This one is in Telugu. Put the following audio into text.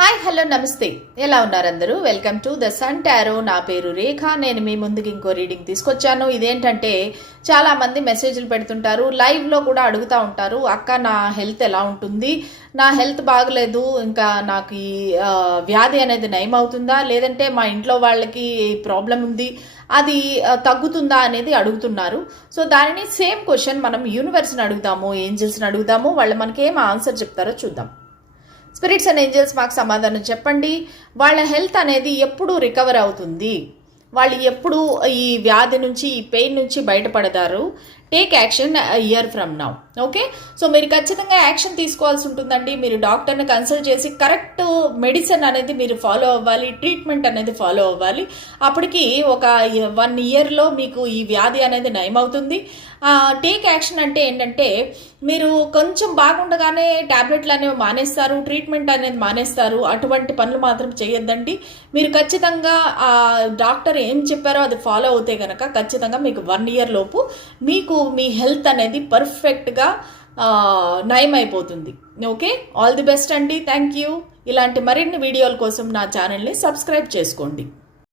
హాయ్ హలో నమస్తే, ఎలా ఉన్నారు అందరూ? Welcome to the Sun Tarot. నా పేరు రేఖ. నేను మీ ముందుకు ఇంకో రీడింగ్ తీసుకొచ్చాను. ఇదేంటంటే చాలామంది మెసేజ్లు పెడుతుంటారు, లైవ్లో కూడా అడుగుతూ ఉంటారు, అక్క నా హెల్త్ ఎలా ఉంటుంది, నా హెల్త్ బాగలేదు, ఇంకా నాకు ఈ వ్యాధి అనేది నయం అవుతుందా, లేదంటే మా ఇంట్లో వాళ్ళకి ప్రాబ్లం ఉంది, అది తగ్గుతుందా అనేది అడుగుతున్నారు. సో దానిని సేమ్ క్వశ్చన్ మనం యూనివర్స్ని అడుగుతాము, ఏంజల్స్ని అడుగుతాము, వాళ్ళు మనకి ఏం ఆన్సర్ చెప్తారో చూద్దాం. స్పిరిట్స్ అండ్ ఏంజల్స్ మాకు సమాధానం చెప్పండి. వాళ్ళ హెల్త్ అనేది ఎప్పుడు రికవర్ అవుతుంది, వాళ్ళు ఎప్పుడు ఈ వ్యాధి నుంచి, ఈ పెయిన్ నుంచి బయటపడతారు? Take action year from now. Okay, so మీరు ఖచ్చితంగా యాక్షన్ తీసుకోవాల్సి ఉంటుందండి. మీరు డాక్టర్ని కన్సల్ట్ చేసి కరెక్ట్ మెడిసిన్ అనేది మీరు ఫాలో అవ్వాలి, ట్రీట్మెంట్ అనేది ఫాలో అవ్వాలి. అప్పటికి ఒక 1 ఇయర్లో మీకు ఈ వ్యాధి అనేది నయమవుతుంది. టేక్ యాక్షన్ అంటే ఏంటంటే, మీరు కొంచెం బాగుండగానే ట్యాబ్లెట్లు అనేవి మానేస్తారు, ట్రీట్మెంట్ అనేది మానేస్తారు. అటువంటి పనులు మాత్రం చేయొద్దండి. మీరు ఖచ్చితంగా డాక్టర్ ఏం చెప్పారో అది ఫాలో అవుతే కనుక ఖచ్చితంగా మీకు 1 ఇయర్ లోపు మీకు మీ హెల్త్ అనేది పర్ఫెక్ట్గా నయం అయిపోతుంది. ఓకే, ఆల్ ది బెస్ట్ అండి. Thank you. ఇలాంటి మరిన్ని వీడియోల కోసం నా ఛానల్ని సబ్స్క్రైబ్ చేసుకోండి.